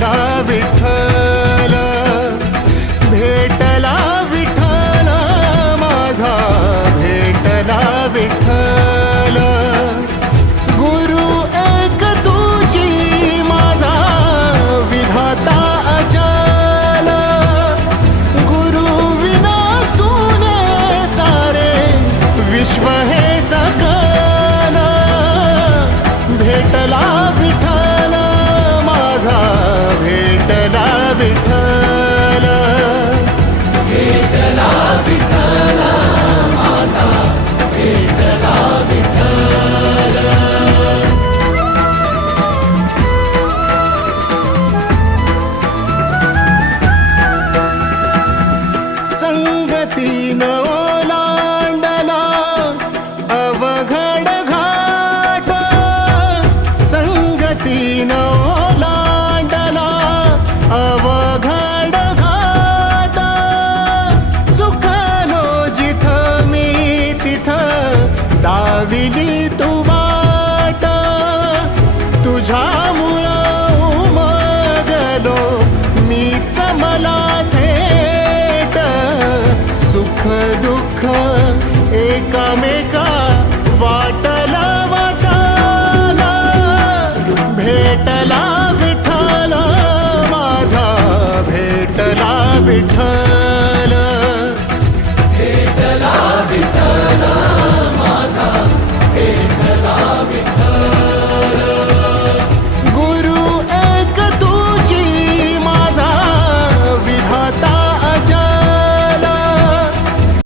நாவிட்டு संगतीन ओलांडला अवघड घाट. संगतीन ओलांडला अवघड घाट. चुकलो जिथ मी तिथ दाविली तू वाट. तुझ्या सुख दुःख एकामेका वाटला वाटला भेटला विठ्ठल माझा भेटला विठ्ठल.